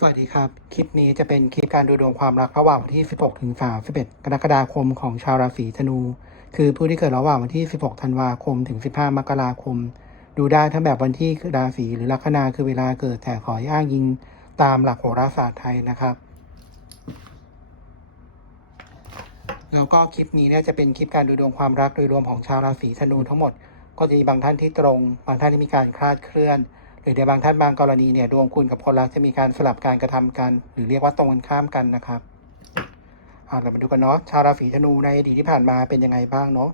สวัสดีครับ คลิปนี้จะเป็นคลิปการดูดวงความรักระหว่างวันที่ 16 ถึง 31 กรกฎาคมของชาวราศีธนู คือผู้ที่เกิดระหว่างวันที่ 16 ธันวาคมถึง 15 มกราคม ดูได้ทั้งแบบวันที่ราศีหรือลัคนาคือเวลาเกิดแต่ขออ้างยิงตามหลักโหราศาสตร์ไทยนะครับ แล้วก็คลิปนี้เนี่ยจะเป็นคลิปการดูดวงความรักโดยรวมของชาวราศีธนูทั้งหมด ก็จะมีบางท่านที่ตรง บางท่านที่มีการคลาดเคลื่อน รือในบางท่านบางกรณีเนี่ยดวงคุณกับคนรักจะมีการสลับการกระทำกัน หรือเรียกว่าตรงกันข้ามกันนะครับอ่าเรามาดูกันเนาะชาวราศีธนูในอดีตที่ผ่านมาเป็นยังไงบ้างเนาะ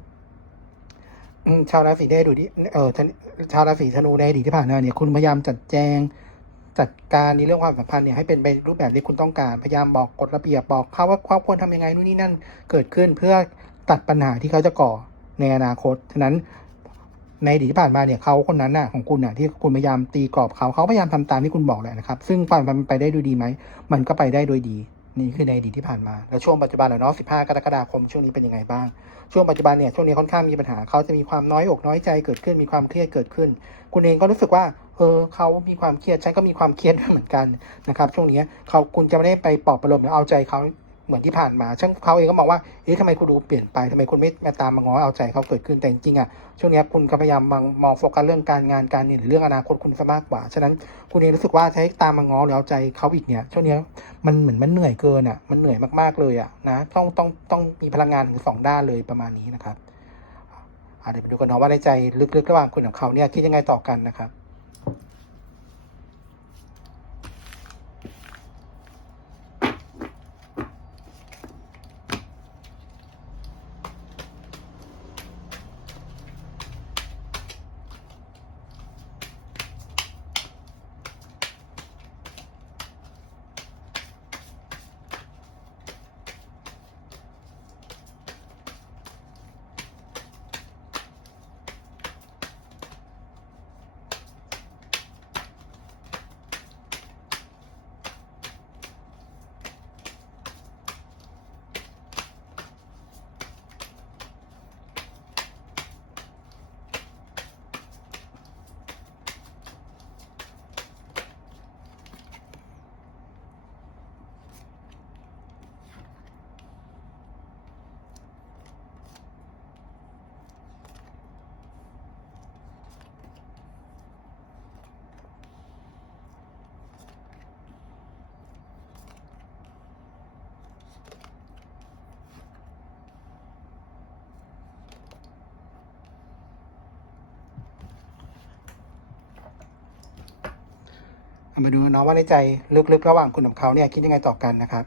ชาวราศีได้ดูดิเออชาชาวราศีธนูในอดีตที่ผ่านมาเนี่ยคุณพยายามจัดแจงจัดการในเรื่องความสัมพันธ์เนี่ยให้เป็นไปรูปแบบที่คุณต้องการพยายามบอกกฎระเบียบบอกเขาว่าเขาควรทำยังไงนู่นนี่นั่นเกิดขึ้นเพื่อตัดปัญหาที่เขาจะก่อในอนาคต ฉะนั้น ในอดีตที่ผ่านมาเนี่ยเขาคนนั้นน่ะของคุณน่ะที่คุณพยายามตีกรอบเขาเขาพยายามทำตามที่คุณบอกแหละนะครับ ซึ่งความมันไปได้ด้วยดีไหมมันก็ไปได้ด้วยดี นี่คือในอดีตที่ผ่านมา แล้วช่วงปัจจุบันแล้วเนาะ15 กรกฎาคมช่วงนี้เป็นยังไงบ้าง ช่วงปัจจุบันเนี่ยช่วงนี้ค่อนข้างมีปัญหาเขาจะมีความน้อยอกน้อยใจเกิดขึ้นมีความเครียดเกิดขึ้น คุณเองก็รู้สึกว่าเออเขามีความเครียดฉันก็มีความเครียดด้วยเหมือนกันนะครับช่วงนี้เขาคุณจะไม่ได้ไปปลอบประโลมหรือเอาใจเขา เหมือนที่ผ่านมาฉันเขาเองก็มองว่าเอ๊ะทำไมคุณดูเปลี่ยนไปทำไมคุณไม่มาตามมาง้อเอาใจเขาเกิดขึ้นแต่จริงๆอะช่วงนี้คุณก็พยายามมองมองโฟกัสเรื่องการงานการเงินหรือเรื่องอนาคตคุณซะมากกว่าฉะนั้นคุณเองรู้สึกว่าให้ตามมาง้อหรือเอาใจเขาอีกเนี่ยช่วงนี้มันเหมือนมันเหนื่อยเกินอะมันเหนื่อยมากๆเลยอะนะต้องต้องต้องมีพลังงานถึงสองด้านเลยประมาณนี้นะครับเดี๋ยวไปดูกันเนาะว่าในใจลึกๆระหว่างคุณกับเขาเนี่ยคิดยังไงต่อกันนะครับ เอามาดูเนาะว่าในใจลึกๆ ระหว่างคุณกับเขาเนี่ยคิดยังไงต่อกันนะครับ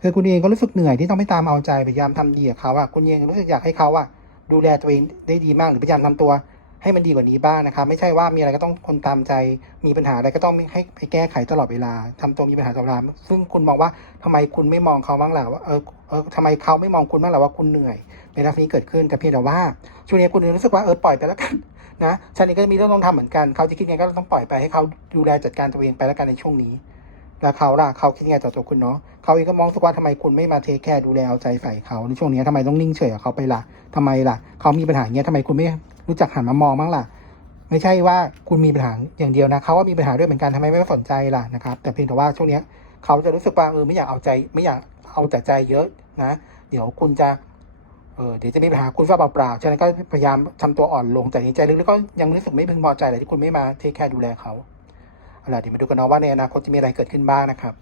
คือคุณเองก็รู้สึกเหนื่อยที่ต้องไปตามเอาใจพยายามทำดีกับเขาอะคุณเองรู้สึกอยากให้เขาอะดูแลตัวเองได้ดีมากหรือพยายามทำตัวให้มันดีกว่านี้บ้างนะครับ ไม่ใช่ว่ามีอะไรก็ต้องคนตามใจมีปัญหาอะไรก็ต้องให้ไปแก้ไขตลอดเวลาทำตัวมีปัญหาตลอดเวลาซึ่งคุณมองว่าทำไมคุณไม่มองเขาบ้างล่ะว่าเออเออทำไมเขาไม่มองคุณบ้างล่ะว่าคุณเหนื่อยในลักษณะนี้เกิดขึ้นแต่เพียงแต่ว่าช่วงนี้คุณเองรู้สึกว่าเออปล่อยไปแล้วกัน นะฉันเองก็มีเรื่องต้องทำเหมือนกันเขาจะคิดไงก็ต้องปล่อยไปให้เขาดูแลจัดการตัวเองไปแล้วกันในช่วงนี้ แล้วเขาล่ะเขาคิดไงต่อตัวคุณเนาะเขาเองก็มองสักว่าทำไมคุณไม่มาเทคแคร์ดูแลเอาใจใส่เขาในช่วงนี้ทำไมต้องนิ่งเฉยกับเขาไปล่ะทำไมล่ะเขามีปัญหาเงี้ยทำไมคุณไม่รู้จักหันมามองบ้างล่ะ ไม่ใช่ว่าคุณมีปัญหาอย่างเดียวนะเขาก็มีปัญหาด้วยเหมือนกันทำไมไม่สนใจล่ะนะครับ แต่เพียงแต่ว่าช่วงนี้เขาจะรู้สึกว่าเออไม่อยากเอาใจ ไม่อยากเอาแต่ใจเยอะนะ เดี๋ยวคุณจะ เออเดี๋ยวจะมีปัญหาคุณฟ้าเปล่าๆฉะนั้นก็พยายามทำตัวอ่อนลงแต่ในใจลึกๆก็ยังรู้สึกไม่พึงพอใจเลยที่คุณไม่มาเทคแคร์ดูแลเขาเอาล่ะเดี๋ยวมาดูกันเนาะว่าในอนาคตจะมีอะไรเกิดขึ้นบ้างนะครับ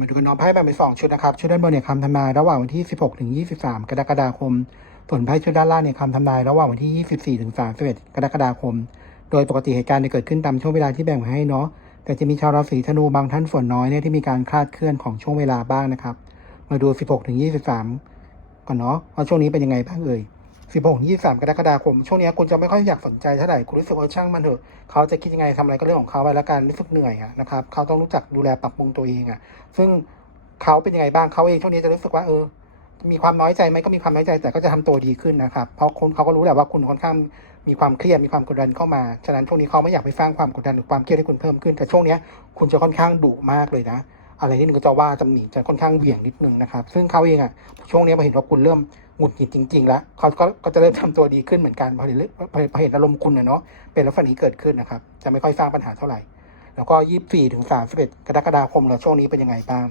มาดูกันนอไพ่แบ่งเป็นสองชุดนะครับ ชุดด้านบนเนี่ยคำทำนายระหว่างวันที่ 16 ถึง 23 กรกฎาคม ส่วนไพ่ชุดด้านล่างเนี่ยคำทำนายระหว่างวันที่ 24 ถึง 31 กรกฎาคม โดยปกติเหตุการณ์จะเกิดขึ้นตามช่วงเวลาที่แบ่งไว้ให้เนาะ แต่จะมีชาวราศีธนูบางท่านส่วนน้อยเนี่ยที่มีการคลาดเคลื่อนของช่วงเวลาบ้างนะครับ มาดู 16 ถึง 23 ก่อนเนาะว่าช่วงนี้เป็นยังไงบ้างเอ่ย 16 23กยี่สามกรกฎาคม ช่วงนี้คุณจะไม่ค่อยอยากสนใจเท่าไหร่คุณรู้สึกว่าช่างมันเถอะเขาจะคิดยังไงทำอะไรก็เรื่องของเขาไปแล้วกันรู้สึกเหนื่อยอะนะครับเขาต้องรู้จักดูแลปรับปรุงตัวเองอะซึ่งเขาเป็นยังไงบ้างเขาเองช่วงนี้จะรู้สึกว่าเออ มีความน้อยใจไหมก็มีความน้อยใจแต่ก็จะทำตัวดีขึ้นนะครับ เพราะคนเขาก็รู้แหละว่าคุณค่อนข้างมีความเครียดมีความกดดันเข้ามาฉะนั้นช่วงนี้เขาไม่อยากไปสร้างความกดดันหรือความเครียดให้คุณเพิ่มขึ้น แต่ช่วงนี้คุณจะค่อนข้างดุมากเลยนะอะไรที่นึงก็จะว่าจะหนีจะค่อนข้างเบี่ยงนิดนึงนะครับ ซึ่งเขาเองอะช่วงนี้พอเห็นว่าคุณเริ่ม หงุดหงิดจริง ๆ แล้วเขาก็ก็จะเริ่มทำตัวดีขึ้นเหมือนกันพอเห็นพอพอเห็นอารมณ์คุณนะเนาะเป็นลักษณะนี้เกิดขึ้นนะครับ จะไม่ค่อยสร้างปัญหาเท่าไหร่ แล้วก็ยี่สี่ถึงสามสิบเอ็ดกรกฎาคมเราช่วงนี้เป็นยังไงบ้าง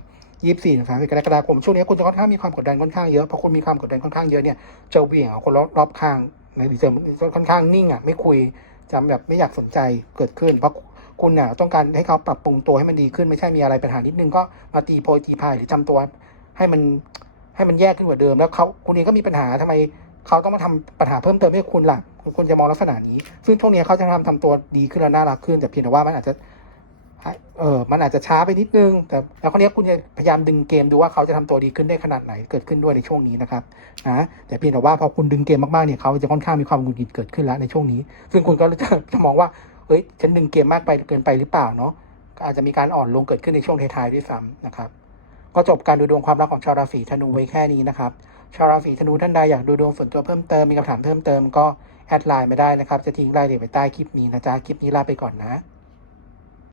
ยี่สี่ถึงสามสิบกรกฎาคมช่วงนี้คุณจะค่อนข้างมีความกดดันค่อนข้างเยอะพอคุณมีความกดดันค่อนข้างเยอะเนี่ยจะเหวี่ยงเอาคนรอบรอบข้างในหรือจะค่อนข้างนิ่งอะไม่คุยจะแบบไม่อยากสนใจเกิดขึ้นเพราะคุณเนี่ยต้องการให้เขาปรับปรุงตัวให้มันดีขึ้นไม่ใช่มีอะไรปัญหานิดนึงก็มาตีโพยตีพายหรือจำตัวให้มัน ให้มันแย่ขึ้นกว่าเดิม แล้วเขาคุณเองก็มีปัญหาทำไมเขาต้องมาทำปัญหาเพิ่มเติมให้คุณล่ะคุณจะมองลักษณะนี้ ซึ่งช่วงนี้เขาจะทำทำตัวดีขึ้นและน่ารักขึ้น แต่เพียงแต่ว่ามันอาจจะเออมันอาจจะช้าไปนิดนึง แต่แล้วคราวนี้คุณจะพยายามดึงเกมดูว่าเขาจะทำตัวดีขึ้นได้ขนาดไหนเกิดขึ้นด้วยในช่วงนี้นะครับนะแต่เพียงแต่ว่าพอคุณดึงเกมมากๆเนี่ยเขาจะค่อนข้างมีความหงุดหงิดเกิดขึ้นแล้วในช่วงนี้ ซึ่งคุณก็จะจะมองว่าเฮ้ยฉันดึงเกมมากไปเกินไปหรือเปล่าเนาะก็อาจจะมีการอ่อนลงเกิดขึ้นในช่วงท้ายๆด้วยซ้ำนะครับ ก็จบการดูดวงความรักของชาวราศีธนูไว้แค่นี้นะครับ ชาวราศีธนูท่านใดอยากดูดวงส่วนตัวเพิ่มเติมมีคำถามเพิ่มเติมก็แอดไลน์มาได้นะครับ จะทิ้งรายละเอียดไว้ใต้คลิปนี้นะจ๊ะ คลิปนี้ลาไปก่อนนะ